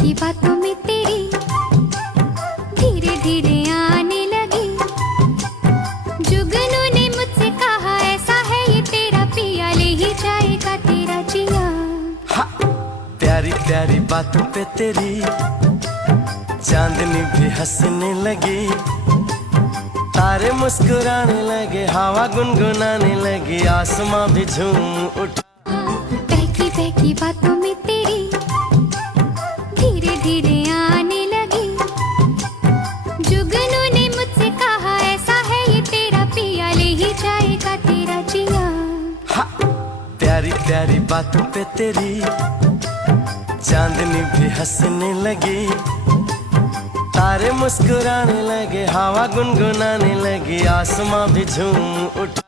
बहकी बातों में तेरी धीरे धीरे आने लगी। जुगनू ने मुझसे कहा ऐसा है ये तेरा पिया, ले ही जाएगा तेरा जिया। प्यारी प्यारी बातों पे तेरी चांदनी भी हंसने लगी। तारे मुस्कुराने लगे, हवा गुनगुनाने लगी, आसमां भी झूम उठा। बहकी बहकी बातों में तेरी धीरे धीरे आने लगी। जुगनू ने मुझसे कहा ऐसा है ये तेरा पिया, ले ही जाएगा तेरा जिया। प्यारी प्यारी बातों पे तेरी चांदनी भी हंसने लगी। तारे मुस्कुराने लगे, हवा गुनगुनाने लगी, आसमां भी झूम उठा।